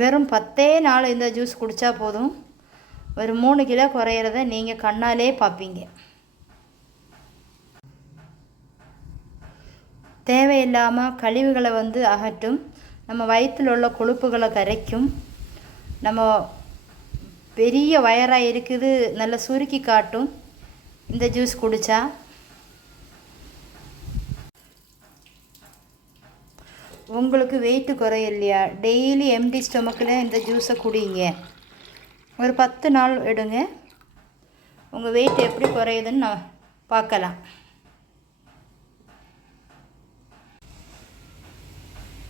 வெறும் பத்தே நாள் இந்த ஜூஸ் குடித்தா போதும். ஒரு மூணு கிலோ குறையிறத நீங்கள் கண்ணாலே பார்ப்பீங்க. தேவையில்லாமல் கழிவுகளை வந்து அகற்றும். நம்ம வயிற்றில் உள்ள கொழுப்புகளை கரைக்கும். நம்ம பெரிய வயராக இருக்குது நல்லா சுருக்கி காட்டும். இந்த ஜூஸ் குடித்தா உங்களுக்கு வெயிட்டு குறையில்லையா டெய்லி எம்டி ஸ்டொமக்கில் இந்த ஜூஸை குடிங்க. ஒரு பத்து நாள் எடுங்க. உங்கள் வெயிட் எப்படி குறையுதுன்னு நான் பார்க்கலாம்.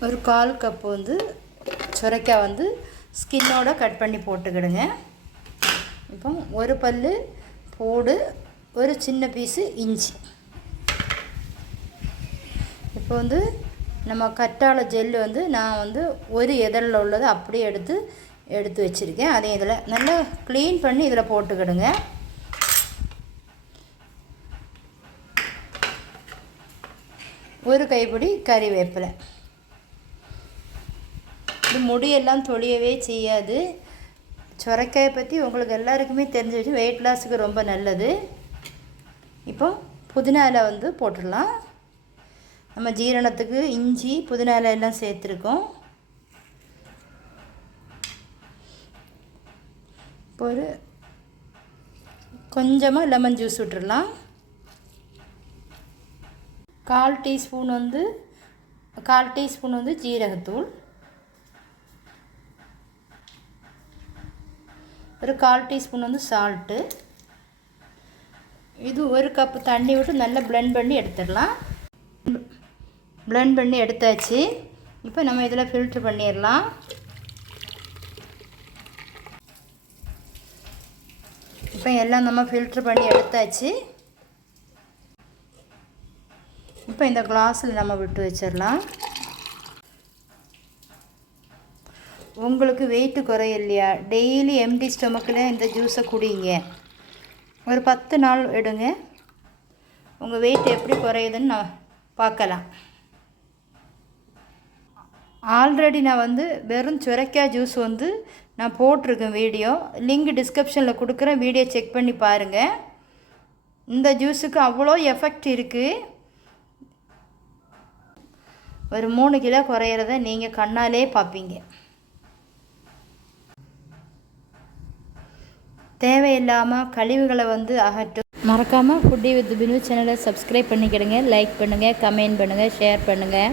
ஒரு கால் கப்பு வந்து சுரைக்காய் வந்து ஸ்கின்னோட கட் பண்ணி போட்டுக்கிடுங்க. இப்போ ஒரு பல் பூடு. ஒரு சின்ன பீஸு இஞ்சி. இப்போ வந்து நம்ம கற்றாழை ஜெல்லு வந்து நான் வந்து ஒரு இதழில் உள்ளதை அப்படியே எடுத்து எடுத்து வச்சுருக்கேன். அதே இதில் நல்லா க்ளீன் பண்ணி இதில் போட்டுக்கிடுங்க. ஒரு கைப்பிடி கறிவேப்பிலை. இது முடியெல்லாம் தொழியவே செய்யாது. சுரைக்காயை பற்றி உங்களுக்கு எல்லாருக்குமே தெரிஞ்சு வச்சு வெயிட் லாஸுக்கு ரொம்ப நல்லது. இப்போ புதினாவில் வந்து போட்டுடலாம். நம்ம ஜீரணத்துக்கு இஞ்சி புதினா எல்லாம் சேர்த்துருக்கோம். இப்போ ஒரு கொஞ்சமாக லெமன் ஜூஸ் விட்டுறலாம். கால் டீஸ்பூன் வந்து கால் டீஸ்பூன் வந்து ஜீரகத்தூள். ஒரு கால் டீஸ்பூன் வந்து சால்ட்டு இது ஒரு கப்பு தண்ணி விட்டு நல்லா பிளெண்ட் பண்ணி எடுத்துடலாம். பிளெண்ட் பண்ணி எடுத்தாச்சு. இப்போ நம்ம இதில் ஃபில்ட்ரு பண்ணிடலாம். இப்போ எல்லாம் நம்ம ஃபில்ட்ரு பண்ணி எடுத்தாச்சு. இப்போ இந்த கிளாஸில் நம்ம விட்டு வச்சிடலாம். உங்களுக்கு வெயிட்டு குறையில்லையா டெய்லி எம்டி ஸ்டொமக்கில் இந்த ஜூஸை குடிங்க. ஒரு பத்து நாள் எடுங்க. உங்கள் வெயிட் எப்படி குறையுதுன்னு நான் பார்க்கலாம். ஆல்ரெடி நான் வந்து வெறும் சுரைக்காய் ஜூஸ் வந்து நான் போட்டிருக்கேன் வீடியோ. லிங்க் டிஸ்கிரிப்ஷனில் கொடுக்குறேன். வீடியோ செக் பண்ணி பாருங்கள் இந்த ஜூஸுக்கு அவ்வளோ எஃபெக்ட் இருக்குது ஒரு மூணு கிலோ குறையிறத நீங்கள் கண்ணாலே பார்ப்பீங்க. தேவையில்லாமல் கழிவுகளை வந்து அகற்றும் மறக்காமல் ஃபுட்டி வித் பினு சேனலை சப்ஸ்கிரைப் பண்ணிக்கிடுங்க. லைக் பண்ணுங்கள் கமெண்ட் பண்ணுங்கள் ஷேர் பண்ணுங்கள்